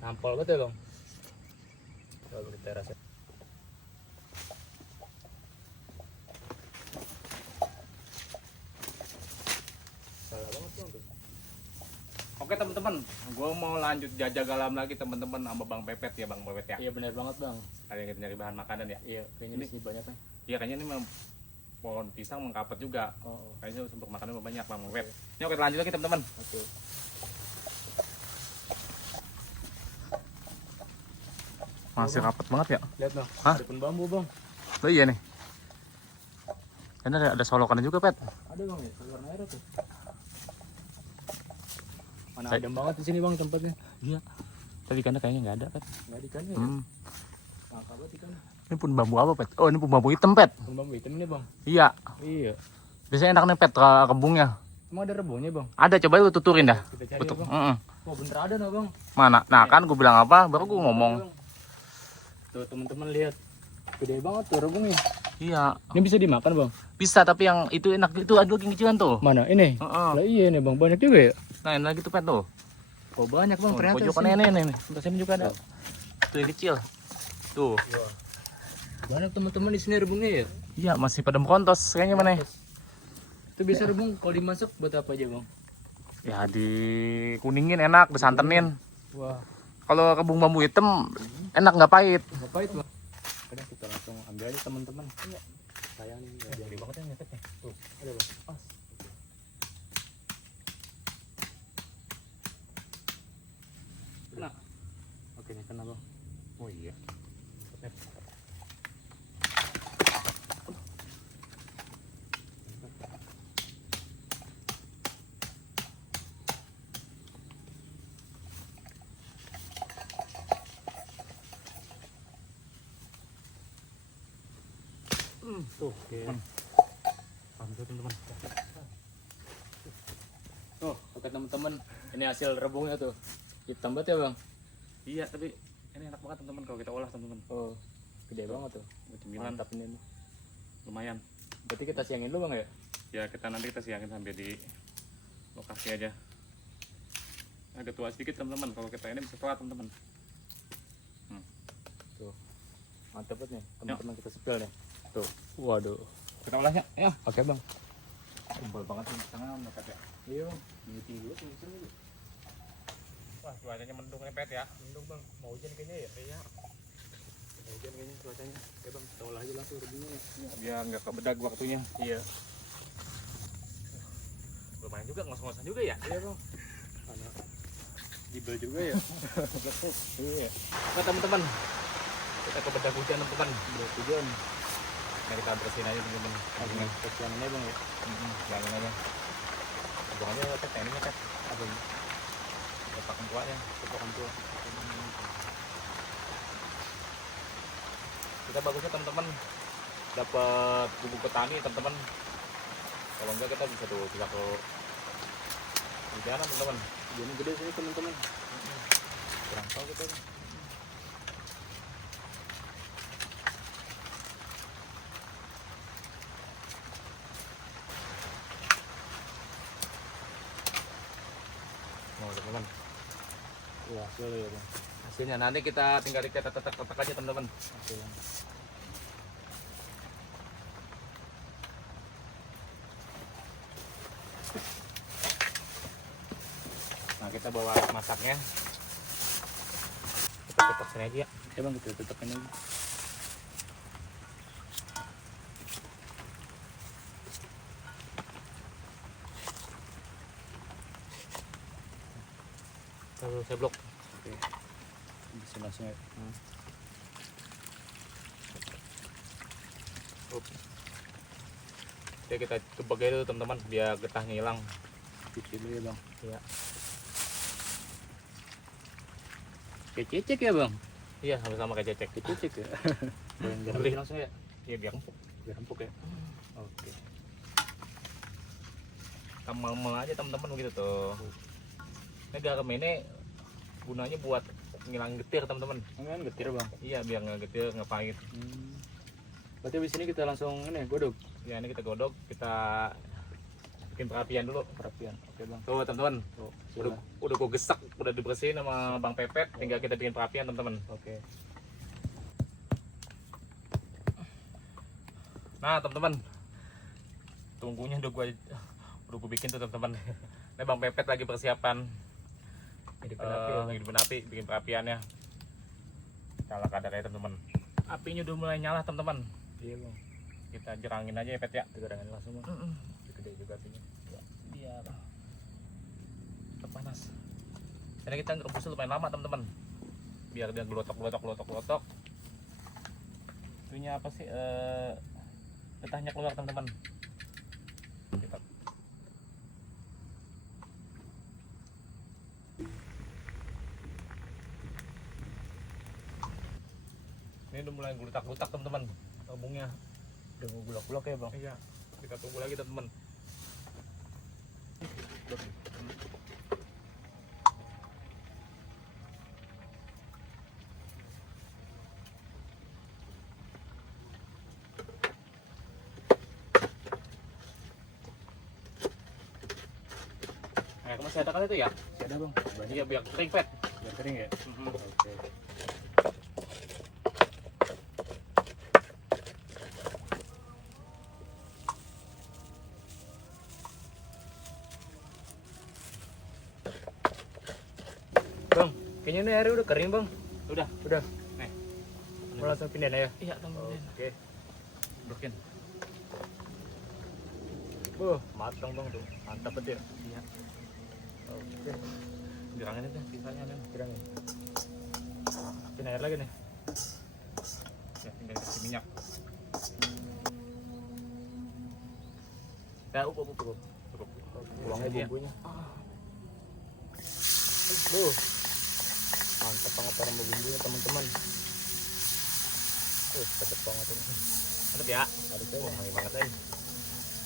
Nampol betul bang. Coba kita rasa. Salah banget bang tuh. Oke teman-teman, gue mau lanjut jajah galam lagi teman-teman sama Bang Pepet ya Bang Pepet ya. Iya benar banget bang. Kalian kita nyari bahan makanan ya. Iya kayaknya di sini banyak kan. Iya kayaknya ini memang pohon pisang mengkapet juga. Oh. Kayaknya untuk makanan banyak Bang Pepet. Ini oke lanjut lagi teman-teman. Oke. Masih rapet banget ya. Lihat bang. Hah? Ada pun bambu bang. Oh iya nih. Ini ada solokannya juga Pet. Ada bang ya. Keluar air tuh. Mana adem banget di sini bang tempatnya. Iya. Tapi ikannya kayaknya nggak ada Pet. Nggak ada ikannya ya. Langka banget ikan. Ini pun bambu apa Pet? Oh ini pun bambu hitam Pet. Pun bambu hitam ini bang. Iya. Iya. Biasanya enak nih Pet kebungnya. Emang ada rebungnya bang? Ada, coba lu tuturin dah. Kita cari Tutup. ya, bang. Wah bener ada nah bang. Mana? Nah kan gue bilang apa? Baru gue ngomong. Tuh teman-teman lihat. Gede banget tuh rebungnya. Iya. Ini bisa dimakan bang? Bisa tapi yang itu enak itu ada lagi kecilan tuh. Mana? Ini? Heeh. Lah iya nih bang, banyak juga ya? Nah ini lagi tuh Pet tuh. Oh banyak bang, ternyata Pojokan sini. ini. Sebelah sini juga ada. Tuh yang kecil. Tuh. Banyak teman-teman di sini rebungnya ya? Iya masih pada kontos kayaknya mana? Itu biasa rebung kalau dimasak buat apa aja bang? Ya dikuningin enak, disantenin. Wah, Kalau kebun bambu hitam enak nggak pahit. nggak pahit bang. Kadang kita langsung ambil aja teman-teman. Iya. Sayang nih, nggak jadi banget ya nyetnya. Tuh, ada bang. Pas. Kena. Oke nih kena bang. Oh iya. Tuh, oke. Alhamdulillah teman-teman. Tuh, oke teman-teman. Ini hasil rebungnya tuh. Hitam banget ya bang. Iya tapi ini enak banget teman-teman kalau kita olah teman-teman. Oh, gede banget tuh. Cemilan Mantap ini. lumayan. Berarti kita siangin dulu bang ya? Ya kita nanti kita siangin sampai di lokasi aja. Agak tua sedikit teman-teman. Kalau kita ini bisa telat teman-teman. Tuh, mantap banget nih teman-teman kita sepil nih. Tuh, waduh. Kita olahnya. Ya. Oke bang. Tebal banget nih tangan dekat ya. Iya bang. Ini tinggi banget di sini. Wah cuacanya mendung nih Pet ya. Mendung bang, mau hujan kayaknya ya? Iya. Mau hujan kayaknya cuacanya. Oke bang, kita olah aja langsung rebungnya ya. Biar nggak kebedag waktunya. Iya. Lumayan juga ngos-ngosan juga ya. Iya bang. Karena jibel juga ya. Iya. Nah teman-teman, kita kebedag hujan teman-teman. Berat hujan. Nah kita bersihin aja teman-teman. Aduh, kesiannya bang ya. Jangan aja. Buang aja Pet, ini Pet. Apa ini? Lepakan tuanya. Tepakan tua. Kita bagusnya teman-teman dapat bubuk petani teman-teman. Kalau enggak kita bisa ke hujanan teman-teman. Hujannya gede sini teman-teman. Kurang tahu kita nih. Mau teman-teman. Wah, hasilnya ya bang. Hasilnya nanti kita tinggal ditetek aja teman-teman. Oke bang. Nah kita bawa alat masaknya. Kita cetak sini aja ya. Oke bang, kita tutupin aja. Saya blok. Oke. Bisa langsung ya. Oke kita tebak aja tuh teman-teman biar getahnya hilang. Cuci dulu ya bang. Iya. Kayak cecek ya bang? Iya sama-sama kayak cecek. Kayak cecek ya? Boleh Beli. jalan langsung ya? Iya biar empuk. Biar empuk ya? Oke. Kamal aja teman-teman begitu tuh. Ini garam ini gunanya buat ngilangin getir teman-teman. Kan getir bang. Iya biar nggak getir nggak pahit. Berarti di sini kita langsung ini godok. Ya ini kita godok, kita bikin perapian dulu. Perapian. Oke bang. Tuh teman-teman, Tuh, udah gue gesak, udah dibersihin sama Bang Pepet, tinggal kita bikin perapian teman-teman. Oke. Nah teman-teman, tunggunya udah gue bikin tuh teman-teman. Ini Bang Pepet lagi persiapan hidupin api, bikin perapiannya. Nyala kadarnya teman-teman. Apinya udah mulai nyala teman-teman. Iya bang. Kita jerangin aja ya Pet ya. Tegerangan langsung bang. Gede juga apinya. Biar tetap panas. Karena kita ngerebusnya lumayan lama teman-teman. Biar dia gelotok. Itunya apa sih? Getahnya keluar teman-teman. Ini udah mulai gulutak-gulutak teman-teman. Rebungnya Udah mau gulak-gulak ya bang. iya, kita tunggu lagi teman-teman. Nah, masih ada kan itu ya? Masih ada bang. Banyak. Iya, biar kering Pet. Biar kering ya. Mhm. Oke. Bang, kayaknya ini airnya udah kering bang. Udah. Nih. Mau langsung pindahin ya. Iya, teman-teman. Oke. Blokin. Matang bang tuh. Mantap banget ya. Iya. Oke. Jerangin itu sisanya nih. Kiranya. Masukin air lagi nih. Ya, tinggal kasih minyak. Ya, cukup. Tuangnya Iya. bumbunya. Mantap banget cara bumbunya teman-teman. Sedap banget ini. Mantap ya. Harusnya Wah, ya. wangi banget ini.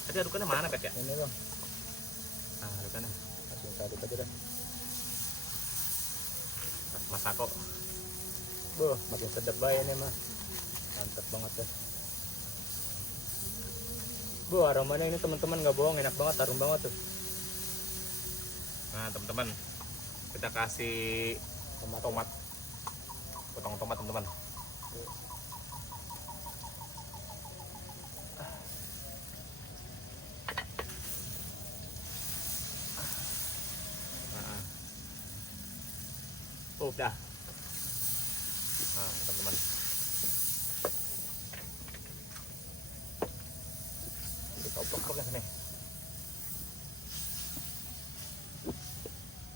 Tadi adukannya mana Pet ya? Ini bang. Nah, adukannya. Langsung kita aduk aja dah. Masako. Makin sedap banget ini mah. Mantap banget ya. Aromanya ini teman-teman nggak bohong, enak banget, harum banget tuh. Nah, teman-teman, kita kasih tomat. Potong tomat, teman-teman. Nah. Udah. Nah, teman-teman. Kita oplok-oplok ya nih.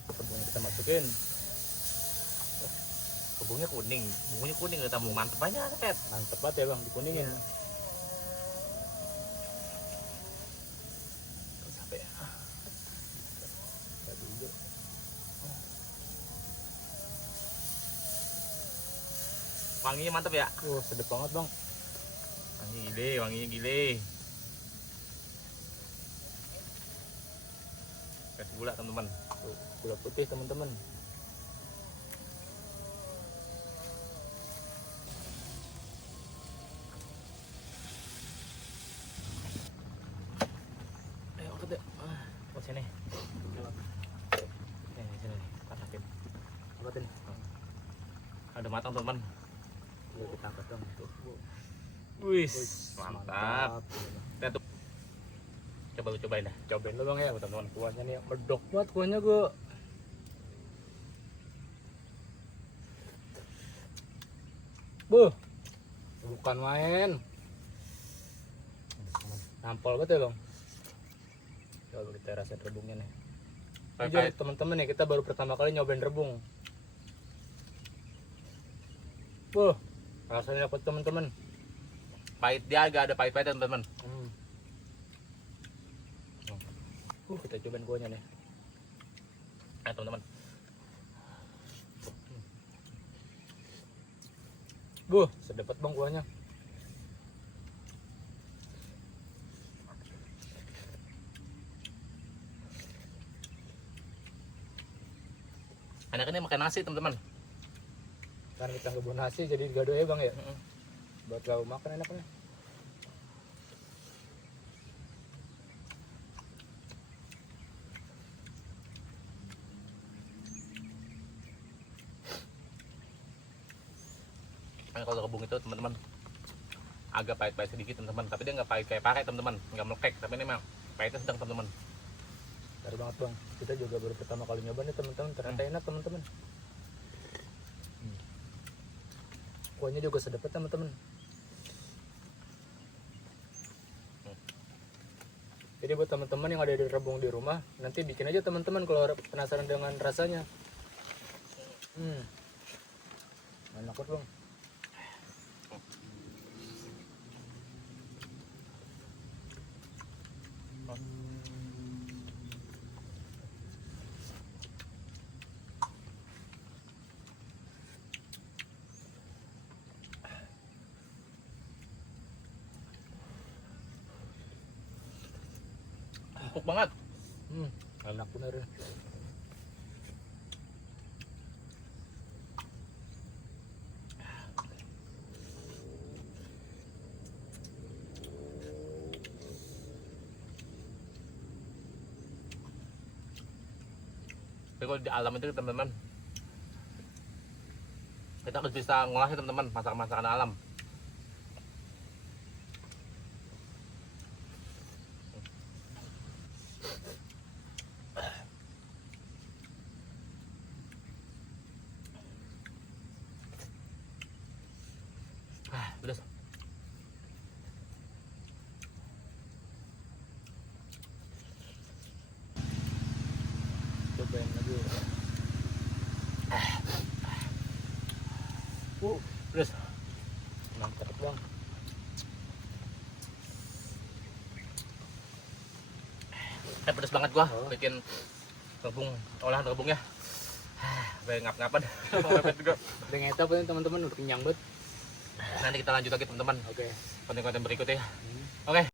Kebunnya kita masukin. Kebunnya kuning, bumbunya kuning, kita mau mantep aja Pet. Mantep banget ya bang, dikuningin. Sampai ya. Wanginya mantep ya. Sedap banget bang. Wanginya gile. Kasih gula teman-teman. Tuh, gula putih teman-teman. Ayo angkat deh. Oh sini. Sini. Patahin. Angkatin. Ada matang teman. Kita angkat dong. Tuh. Wih, mantap. Lihat tuh. Coba lu cobain dah. Cobain lo bang ya, teman-teman. Kuahnya nih medok banget kuahnya gue. Bukan main. Nampol banget ya bang. Coba kita rasain rebungnya nih. Jujur teman-teman nih, kita baru pertama kali nyobain rebung. Rasanya dapat teman-teman. Pahit dia agak ada pahit-pahitnya teman-teman. Kita cobain kuahnya nih. Ayo teman-teman. Sedap banget bang kuahnya. Enaknya makan nasi teman-teman. Kan kita ngebun nasi jadi gado ya bang ya. Buat kau makan enaknya. Kan kalau rebung itu teman-teman agak pahit-pahit sedikit teman-teman, tapi dia nggak pahit kayak pare teman-teman, nggak melekek, tapi ini memang pahitnya sedang teman-teman. Benar banget bang, kita juga baru pertama kali nyoba nih teman-teman, ternyata enak teman-teman. Kuahnya juga sedap teman-teman. Jadi buat teman-teman yang ada di rebung di rumah, nanti bikin aja teman-teman kalau penasaran dengan rasanya. Enak banget bang. Empuk banget. Enak bener. Tapi kalau di alam itu teman-teman, kita harus bisa ngolahnya teman-teman, masakan-masakan alam. Pedas. Cobain lagi. Pedas. Mantap bang. Pedas banget gua Oh. bikin rebung, olahan rebungnya. Kayak ngap-ngapan. Mepet juga. Udah ngetap nih teman-teman, udah kenyang banget. Nanti kita lanjut lagi teman-teman, Oke. konten-konten berikutnya. Oke.